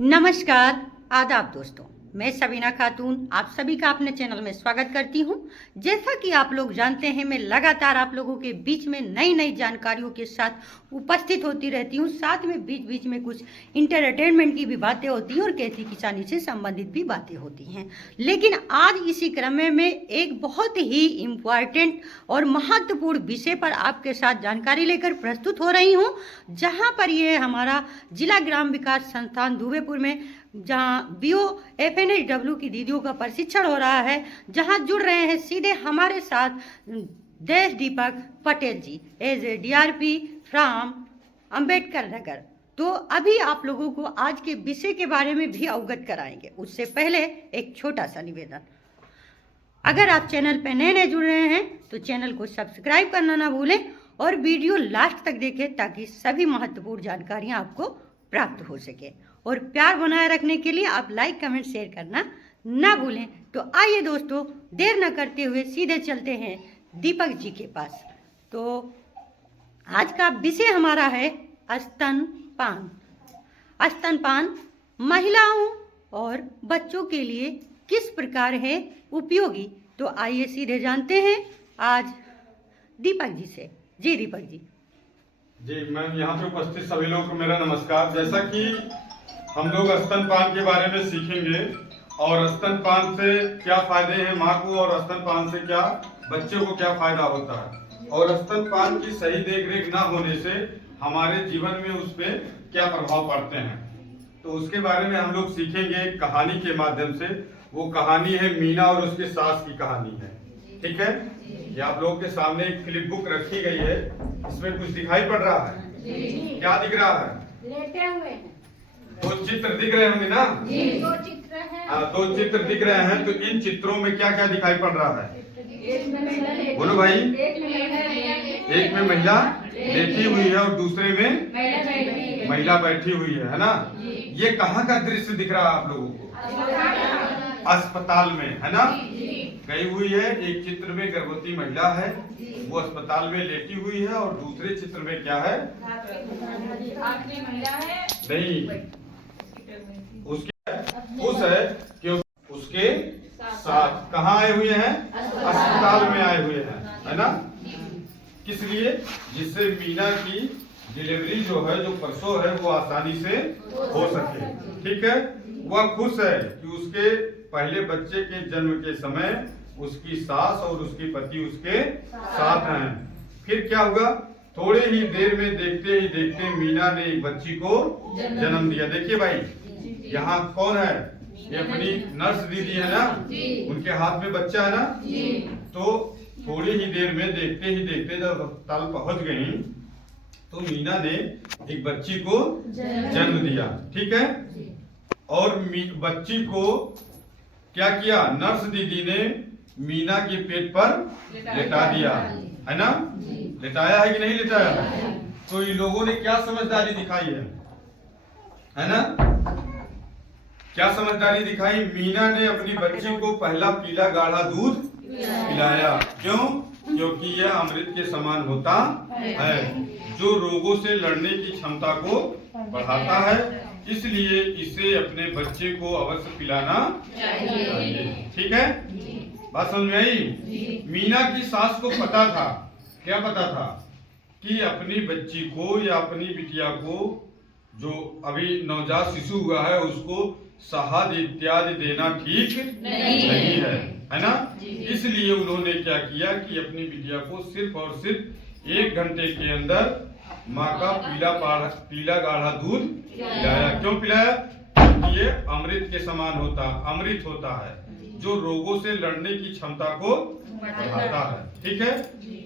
नमस्कार, आदाब दोस्तों। मैं सबीना खातून आप सभी का अपने चैनल में स्वागत करती हूं। जैसा कि आप लोग जानते हैं, मैं लगातार आप लोगों के बीच में नई नई जानकारियों के साथ उपस्थित होती रहती हूं। साथ में बीच बीच में कुछ इंटरटेनमेंट की भी बातें होती हैं और खेती किसानी से संबंधित भी बातें होती हैं। लेकिन आज इसी क्रम में एक बहुत ही इम्पॉर्टेंट और महत्वपूर्ण विषय पर आपके साथ जानकारी लेकर प्रस्तुत हो रही हूँ, जहाँ पर ये हमारा जिला ग्राम विकास संस्थान दुबेपुर में जहाँ BOFNHW की दीदियों का प्रशिक्षण हो रहा है, जहाँ जुड़ रहे हैं सीधे हमारे साथ देश Deepak Patel ji as a DRP from Ambedkar Nagar. तो अभी आप लोगों को आज के विषय के बारे में भी अवगत कराएंगे। उससे पहले एक छोटा सा निवेदन, अगर आप चैनल पर नए जुड़ रहे हैं तो चैनल को सब्सक्राइब करना ना भूलें और वीडियो लास्ट तक देखें ताकि सभी महत्वपूर्ण जानकारियां आपको प्राप्त हो सके। और प्यार बनाए रखने के लिए आप लाइक कमेंट शेयर करना ना भूलें। तो आइए दोस्तों, देर न करते हुए सीधे चलते हैं दीपक जी के पास। तो आज का विषय हमारा है स्तनपान। स्तनपान महिलाओं और बच्चों के लिए किस प्रकार है उपयोगी। तो आइए सीधे जानते हैं आज दीपक जी से। जी दीपक जी। जी मैम, यहाँ पे उपस्थित सभी लोगों को मेरा नमस्कार। जैसा कि हम लोग स्तनपान के बारे में सीखेंगे और स्तनपान से क्या फायदे हैं माँ को और स्तनपान से क्या बच्चे को क्या फायदा होता है और स्तनपान की सही देखरेख ना होने से हमारे जीवन में उस पर क्या प्रभाव पड़ते हैं, तो उसके बारे में हम लोग सीखेंगे एक कहानी के माध्यम से। वो कहानी है मीना और उसके सास की कहानी है। ठीक है, ये आप लोगों के सामने एक फ्लिप बुक रखी गई है। इसमें कुछ दिखाई पड़ रहा है? क्या दिख रहा है? लेटे हुए हैं। दो चित्र दिख रहे होंगे ना? जी, दो चित्र हैं। हाँ, दो चित्र दिख रहे हैं। तो इन चित्रों में क्या क्या दिखाई पड़ रहा है? एक में महिला, बोलो भाई। एक में महिला लेटी हुई है और दूसरे में में महिला बैठी हुई है ना? ये कहाँ का दृश्य दिख रहा है आप लोगों को? अस्पताल में, है ना? गई हुई है। एक चित्र में गर्भवती महिला है, वो अस्पताल में लेटी हुई है और दूसरे चित्र में क्या है? महिला है। नहीं, उसके उस है क्योंकि उसके साथ कहाँ आए हुए हैं? अस्पताल में आए हुए हैं, है ना? किस लिए? जिससे मीना की डिलीवरी जो है, जो प्रसव है, वो आसानी से हो सके। ठीक है, वह खुश है कि उसके पहले बच्चे के जन्म के समय उसकी सास और उसकी पति उसके साथ हैं। फिर क्या हुआ? थोड़े ही देर में देखते ही देखते मीना ने एक बच्ची को जन्म दिया। देखिए भाई, यहाँ कौन है? ये अपनी नर्स दीदी है ना? उनके हाथ में बच्चा है ना? तो थोड़ी ही देर में देखते ही देखते जब अस्पताल पहुंच गई तो मीना ने एक बच्ची को जन्म दिया। ठीक है, और बच्ची को क्या किया? नर्स दीदी ने मीना के पेट पर लेटा दिया, है ना? लेटाया है कि नहीं लेटाया? तो इन लोगों ने क्या समझदारी दिखाई है ना? क्या समझदारी दिखाई? मीना ने अपनी बच्ची को पहला पीला गाढ़ा दूध पिलाया। क्यों? क्योंकि यह अमृत के समान होता है, जो रोगों से लड़ने की क्षमता को बढ़ाता है। इसलिए इसे अपने बच्चे को अवश्य पिलाना चाहिए। ठीक है, बात समझ में आई? मीना की सास को पता था, क्या पता था? कि अपनी बच्ची को या अपनी बिटिया को, जो अभी नवजात शिशु हुआ है, उसको शहद इत्यादि देना ठीक नहीं है ना? इसलिए उन्होंने क्या किया कि अपनी बिटिया को सिर्फ और सिर्फ 1 घंटे के अंदर माँ का पीला गाढ़ा दूध पिलाया। क्यों पिलाया? क्योंकि ये अमृत के समान अमृत होता है, जो रोगों से लड़ने की क्षमता को बढ़ाता है। ठीक है,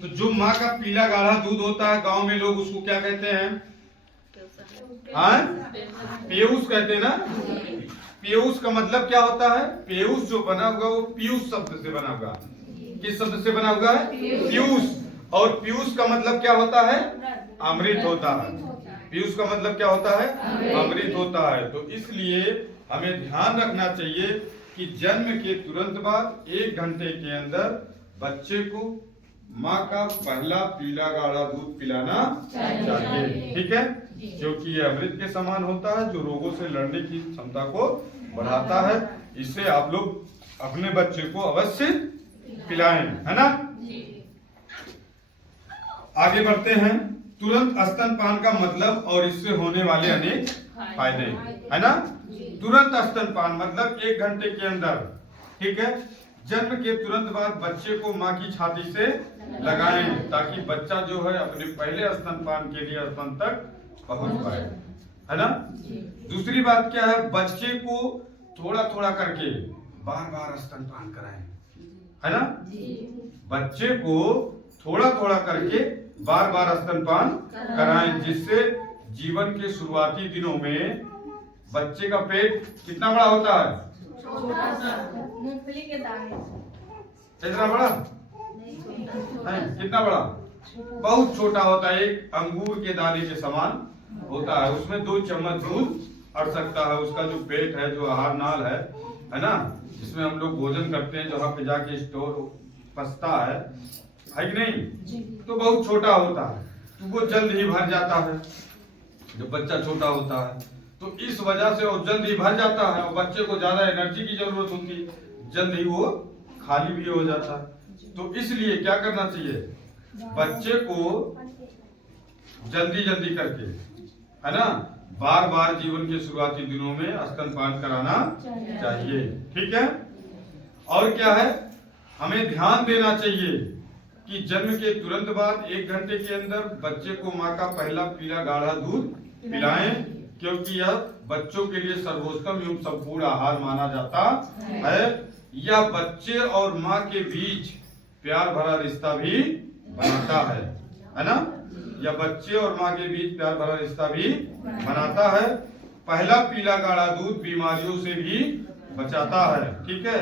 तो जो माँ का पीला गाढ़ा दूध होता है, गांव में लोग उसको क्या कहते हैं? पेयूस कहते हैं ना? पेयूस का मतलब क्या होता है? पेयूस जो बना होगा वो पीयूष शब्द से बना होगा। किस शब्द से बना होगा? पीयूष। और पीयूष का मतलब क्या होता है? अमृत होता है। पीयूष का मतलब क्या होता है? अमृत होता है। तो इसलिए हमें ध्यान रखना चाहिए कि जन्म के तुरंत बाद 1 घंटे के अंदर बच्चे को माँ का पहला पीला गाढ़ा दूध पिलाना चाहिए। ठीक है, क्योंकि ये अमृत के समान होता है जो रोगों से लड़ने की क्षमता को बढ़ाता है। इससे आप लोग अपने बच्चे को अवश्य पिलाएं, है ना। आगे बढ़ते हैं। तुरंत स्तनपान का मतलब और इससे होने वाले अनेक फायदे, है ना। तुरंत स्तनपान मतलब 1 घंटे के अंदर, ठीक है। जन्म के तुरंत बाद बच्चे को मां की छाती से लगाएं ताकि बच्चा जो है अपने पहले स्तनपान के लिए स्तन तक पहुंच पाए, है ना। दूसरी बात क्या है, बच्चे को थोड़ा थोड़ा करके बार बार स्तनपान कराएं, है ना। बच्चे को थोड़ा थोड़ा करके बार बार स्तनपान कराएं, जिससे जीवन के शुरुआती दिनों में बच्चे का पेट कितना बड़ा होता है, मूंगफली के दाने इतना बड़ा है, कितना बड़ा, बहुत छोटा होता है, एक अंगूर के दाने के समान होता है। उसमें 2 चम्मच दूध अड़ सकता है। उसका जो पेट है, जो आहार नाल है ना, जिसमें हम लोग भोजन करते हैं, जहाँ पे जाके स्टोर पसता है कि नहीं, तो बहुत छोटा होता है, तो वो जल्द ही भर जाता है जब बच्चा छोटा होता है। तो इस वजह से वो जल्द ही भर जाता है और बच्चे को ज्यादा एनर्जी की जरूरत होती है, जल्द ही वो खाली भी हो जाता है। तो इसलिए क्या करना चाहिए, बच्चे को जल्दी जल्दी करके, है ना, बार बार जीवन के शुरुआती दिनों में स्तनपान कराना चाहिए, ठीक है। और क्या है, हमें ध्यान देना चाहिए कि जन्म के तुरंत बाद 1 घंटे के अंदर बच्चे को माँ का पहला पीला गाढ़ा दूध पिलाएं, क्योंकि यह बच्चों के लिए सर्वोत्तम एवं संपूर्ण आहार माना जाता है। यह बच्चे और माँ के बीच प्यार भरा रिश्ता भी बनाता है ना। यह बच्चे और माँ के बीच प्यार भरा रिश्ता भी बनाता है। पहला पीला गाढ़ा दूध बीमारियों से भी बचाता है, ठीक है,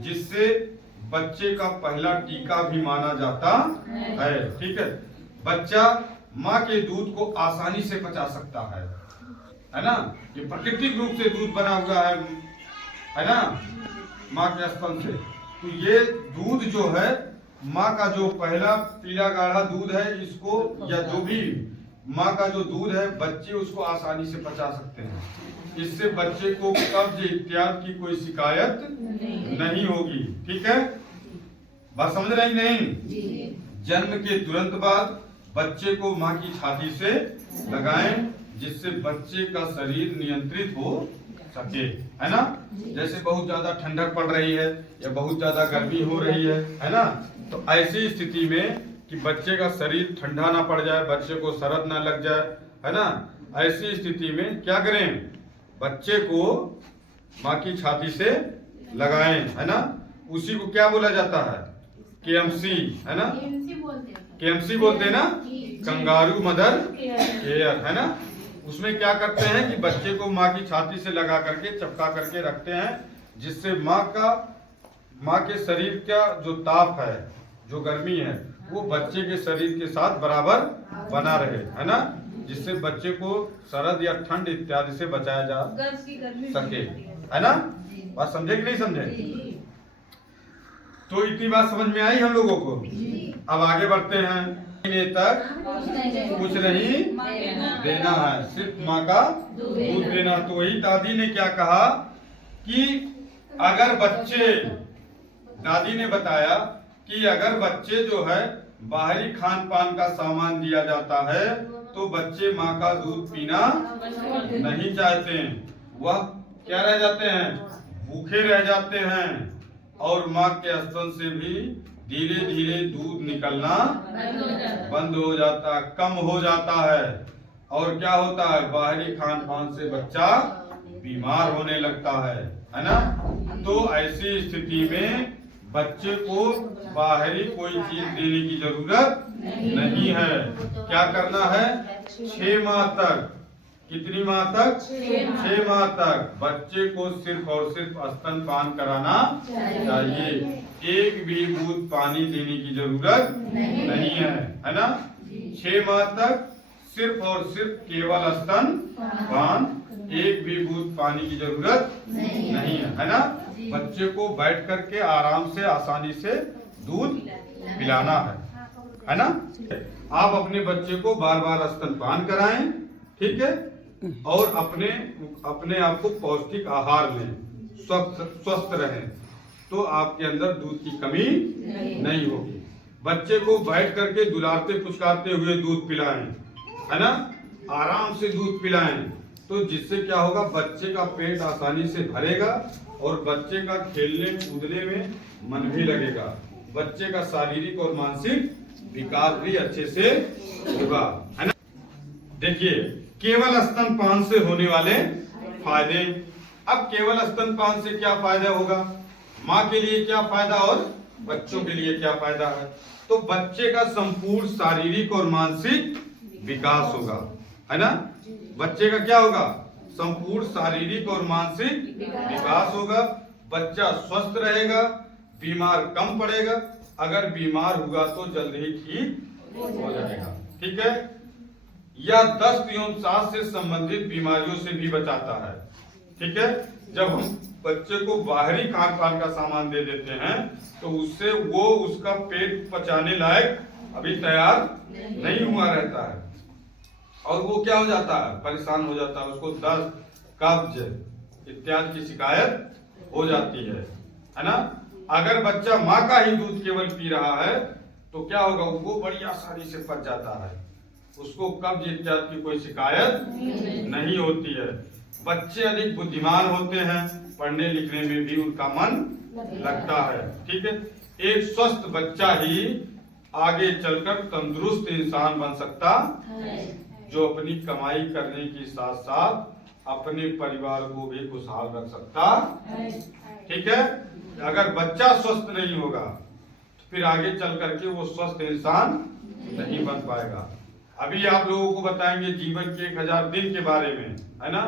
जिससे बच्चे का पहला टीका भी माना जाता है, ठीक है। बच्चा माँ के दूध को आसानी से पचा सकता है ना। ये प्राकृतिक रूप से दूध बना हुआ है ना, माँ के स्तन से। तो ये दूध जो है, माँ का जो पहला पीला गाढ़ा दूध है, इसको या जो भी माँ का जो दूध है, बच्चे उसको आसानी से पचा सकते हैं। इससे बच्चे को कब्ज इत्यादि की कोई शिकायत नहीं होगी, ठीक है। बात समझ रही नहीं। जन्म के तुरंत बाद बच्चे को माँ की छाती से लगाएं, जिससे बच्चे का शरीर नियंत्रित हो सके, है ना। जैसे बहुत ज्यादा ठंडक पड़ रही है या बहुत ज्यादा गर्मी हो रही है ना, तो ऐसी स्थिति में कि बच्चे का शरीर ठंडा ना पड़ जाए, बच्चे को सरद ना लग जाए, है ना, ऐसी स्थिति में क्या करें, बच्चे को माँ की छाती से लगाएं, है ना। उसी को क्या बोला जाता है, केएमसी, है ना, केएमसी बोलते हैं ना, कंगारू मदर केयर, है ना। उसमें क्या करते हैं कि बच्चे को माँ की छाती से लगा करके चिपका करके रखते हैं, जिससे माँ के शरीर का जो ताप है, जो गर्मी है, वो बच्चे के शरीर के साथ बराबर बना रहे, है ना, जिससे बच्चे को सरद या ठंड इत्यादि से बचाया जा सके, है ना। बात समझे कि नहीं समझे। तो इतनी बात समझ में आई हम लोगों को। अब आगे बढ़ते हैं। महीने तक कुछ नहीं देना है, सिर्फ माँ का दूध देना। तो वही दादी ने क्या कहा कि अगर बच्चे, दादी ने बताया कि अगर बच्चे जो है बाहरी खान पान का सामान दिया जाता है तो बच्चे माँ का दूध पीना नहीं चाहते, वह क्या रह जाते हैं, भूखे रह जाते हैं, और माँ के स्तन से भी धीरे धीरे दूध निकलना बंद हो जाता, कम हो जाता है, और क्या होता है, बाहरी खान पान से बच्चा बीमार होने लगता है ना। तो ऐसी स्थिति में बच्चे को बाहरी कोई चीज देने की जरूरत नहीं है। क्या करना है, 6 माह तक, कितनी माह तक, 6 माह तक बच्चे को सिर्फ और सिर्फ स्तनपान कराना चाहिए। एक भी बूंद पानी देने की जरूरत नहीं है ना। 6 माह तक सिर्फ और सिर्फ केवल स्तनपान, एक भी बूंद पानी की जरूरत नहीं है ना। बच्चे को बैठ करके आराम से आसानी से दूध पिलाना है ना। आप अपने बच्चे को बार बार स्तनपान कराएं, ठीक है। और अपने अपने आप को पौष्टिक आहार लें, स्वस्थ रहें, तो आपके अंदर दूध की कमी नहीं होगी। बच्चे को बैठ करके दुलारते पुचकारते हुए दूध पिलाएं, है ना, आराम से दूध पिलाएं, तो जिससे क्या होगा, बच्चे का पेट आसानी से भरेगा और बच्चे का खेलने कूदने में मन भी लगेगा, बच्चे का शारीरिक और मानसिक विकास भी अच्छे से होगा, है ना। देखिए, केवल स्तनपान से होने वाले फायदे। अब केवल स्तनपान से क्या फायदा होगा, माँ के लिए क्या फायदा और बच्चों के लिए क्या फायदा है। तो बच्चे का संपूर्ण शारीरिक और मानसिक विकास होगा, है ना। बच्चे का क्या होगा, संपूर्ण शारीरिक और मानसिक विकास होगा। बच्चा स्वस्थ रहेगा, बीमार कम पड़ेगा, अगर बीमार हुआ तो जल्द ही ठीक हो जाएगा, ठीक है। यह दस्त एवं सांस से संबंधित बीमारियों से भी बचाता है, ठीक है। जब हम बच्चे को बाहरी खान पान का सामान दे देते हैं तो उससे वो उसका पेट पचाने लायक अभी तैयार नहीं हुआ रहता है और वो क्या हो जाता है, परेशान हो जाता है, उसको दर्द, कब्ज इत्यादि की शिकायत हो जाती है ना। अगर बच्चा माँ का ही दूध केवल पी रहा है तो क्या होगा, वो बड़ी आसानी से पच जाता है, उसको कब्ज इत्यादि की कोई शिकायत नहीं होती है। बच्चे अधिक बुद्धिमान होते हैं, पढ़ने लिखने में भी उनका मन लगता है, ठीक है। एक स्वस्थ बच्चा ही आगे चलकर तंदुरुस्त इंसान बन सकता है, जो अपनी कमाई करने के साथ साथ अपने परिवार को भी खुशहाल रख सकता है, ठीक है। अगर बच्चा स्वस्थ नहीं होगा तो फिर आगे चल करके वो स्वस्थ इंसान नहीं बन पाएगा। अभी आप लोगों को बताएंगे जीवन के 1000 दिन के बारे में, है ना,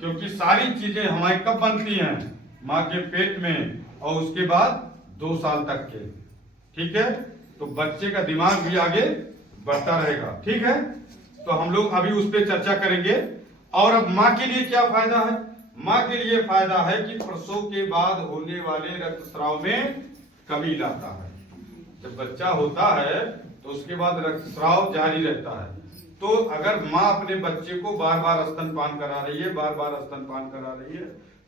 क्योंकि सारी चीजें हमारी कब बनती हैं, माँ के पेट में, और उसके बाद 2 साल तक के, ठीक है। तो बच्चे का दिमाग भी आगे बढ़ता रहेगा, ठीक है। तो हम लोग अभी उस पर चर्चा करेंगे। और अब माँ के लिए क्या फायदा है, माँ के लिए फायदा है कि प्रसव के बाद होने वाले रक्तस्राव में कमी लाता है। जब बच्चा होता है तो उसके बाद रक्तस्राव जारी रहता है, तो अगर माँ अपने बच्चे को बार बार स्तनपान करा रही है, बार बार स्तनपान करा रही है,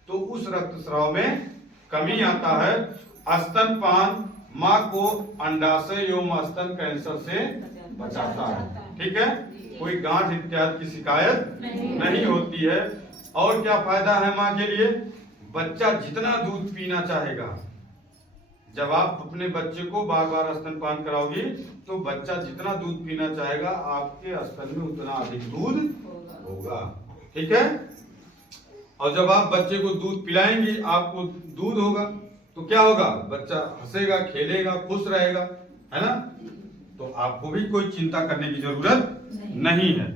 तो उस रक्तस्राव में कमी आता है। स्तनपान माँ को अंडाशय एवं स्तन कैंसर से बचाता है, ठीक है। कोई गांठ इत्यादि की शिकायत नहीं होती है। और क्या फायदा है माँ के लिए, बच्चा जितना दूध पीना चाहेगा, जब आप अपने बच्चे को बार बार स्तनपान कराओगी तो बच्चा जितना दूध पीना चाहेगा आपके स्तन में उतना अधिक दूध होगा, ठीक है। और जब आप बच्चे को दूध पिलाएंगी, आपको दूध होगा तो क्या होगा, बच्चा हंसेगा, खेलेगा, खुश रहेगा, है ना। तो आपको भी कोई चिंता करने की जरूरत नहीं है।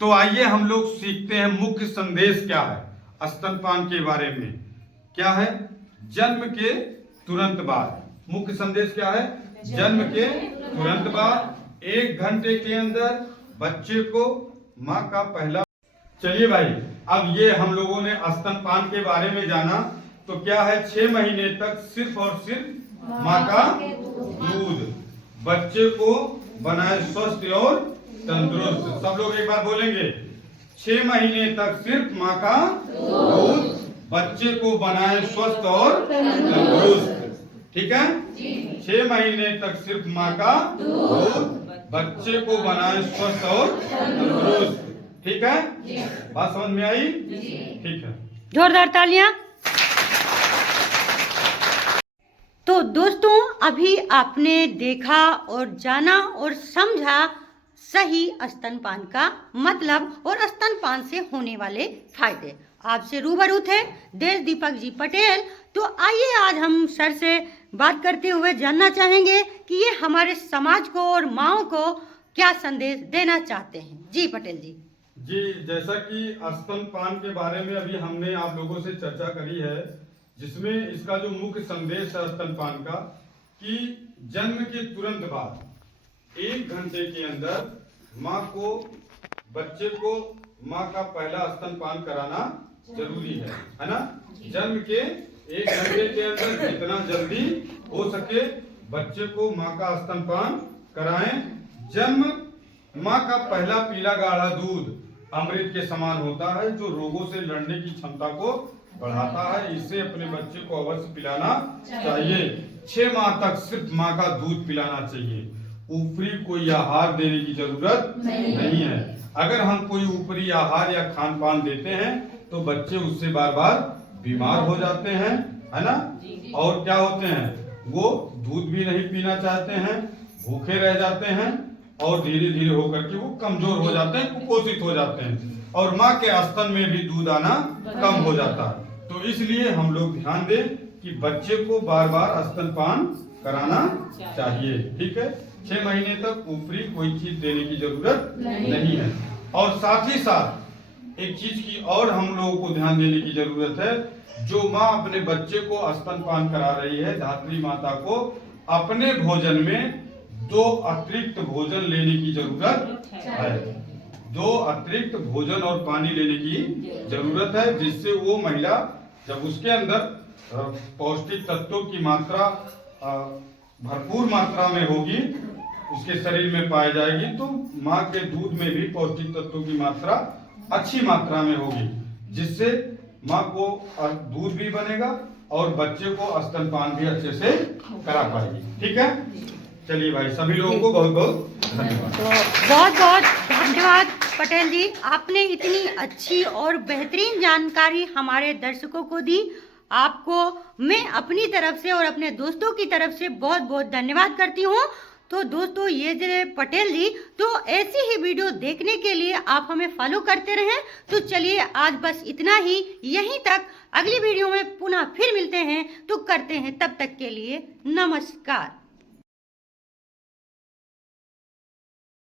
तो आइए हम लोग सीखते हैं मुख्य संदेश क्या है स्तनपान के बारे में। क्या है, जन्म के तुरंत बाद मुख्य संदेश क्या है, जन्म के तुरंत बाद 1 घंटे के अंदर बच्चे को माँ का पहला। चलिए भाई, अब ये हम लोगों ने स्तनपान के बारे में जाना, तो क्या है, 6 महीने तक सिर्फ और सिर्फ माँ का दूध बच्चे को बनाए स्वस्थ और तंदुरुस्त। सब लोग एक बार बोलेंगे, 6 महीने तक सिर्फ माँ का दूध बच्चे को बनाए स्वस्थ और तंदुरुस्त, ठीक है। 6 महीने तक सिर्फ माँ का दूध बच्चे को बनाए स्वस्थ और तंदुरुस्त, ठीक है। बात समझ में आई, ठीक है। जोरदार तालियां। तो दोस्तों, अभी आपने देखा और जाना और समझा सही स्तनपान का मतलब और स्तनपान से होने वाले फायदे। आपसे रूबरू थे देश दीपक जी पटेल। तो आइए आज हम सर से बात करते हुए जानना चाहेंगे कि ये हमारे समाज को और माँओं को क्या संदेश देना चाहते हैं। जी पटेल जी। जी, जैसा कि स्तनपान के बारे में अभी हमने आप लोगों से चर्चा करी है, जिसमें इसका जो मुख्य संदेश है स्तनपान का, कि जन्म के तुरंत बाद 1 घंटे के अंदर माँ को, बच्चे को माँ का पहला स्तनपान कराना जरूरी है ना। जन्म के 1 घंटे के अंदर जितना जल्दी हो सके बच्चे को माँ का स्तनपान कराएं। जन्म माँ का पहला पीला गाढ़ा दूध अमृत के समान होता है, जो रोगों से लड़ने की क्षमता को बढ़ाता है। इसे अपने बच्चे को अवश्य पिलाना चाहिए। 6 माह तक सिर्फ माँ का दूध पिलाना चाहिए। ऊपरी कोई आहार देने की जरूरत नहीं है। अगर हम कोई ऊपरी आहार या खान पान देते हैं तो बच्चे उससे बार बार बीमार हो जाते हैं, है ना। और क्या होते हैं, वो दूध भी नहीं पीना चाहते हैं, भूखे रह जाते हैं और धीरे धीरे होकर के वो कमजोर हो जाते हैं, कुपोषित हो जाते हैं और माँ के स्तन में भी दूध आना कम हो जाता है। तो इसलिए हम लोग ध्यान दें कि बच्चे को बार बार स्तनपान कराना चाहिए। ठीक है, 6 महीने तक ऊपरी कोई चीज देने की जरूरत नहीं है। और साथ ही साथ एक चीज की और हम लोगों को ध्यान देने की जरूरत है। जो माँ अपने बच्चे को स्तनपान करा रही है, धात्री माता को अपने भोजन में 2 अतिरिक्त भोजन लेने की जरूरत है। 2 अतिरिक्त भोजन और पानी लेने की जरूरत है, जिससे वो महिला जब उसके अंदर पौष्टिक तत्वों की मात्रा भरपूर मात्रा में होगी, उसके शरीर में पाई जाएगी, तो माँ के दूध में भी पौष्टिक तत्वों की मात्रा अच्छी मात्रा में होगी, जिससे माँ को दूध भी बनेगा और बच्चे को स्तनपान भी अच्छे से करा पाएगी। ठीक है, चलिए भाई, सभी लोगों को बहुत बहुत धन्यवाद। तो बहुत बहुत धन्यवाद पटेल जी, आपने इतनी अच्छी और बेहतरीन जानकारी हमारे दर्शकों को दी। आपको मैं अपनी तरफ से और अपने दोस्तों की तरफ से बहुत बहुत धन्यवाद करती हूँ। तो दोस्तों, ये जो पटेल जी, तो ऐसी ही वीडियो देखने के लिए आप हमें फॉलो करते रहें। तो चलिए, आज बस इतना ही, यहीं तक। अगली वीडियो में पुनः फिर मिलते हैं, तो करते हैं, तब तक के लिए नमस्कार।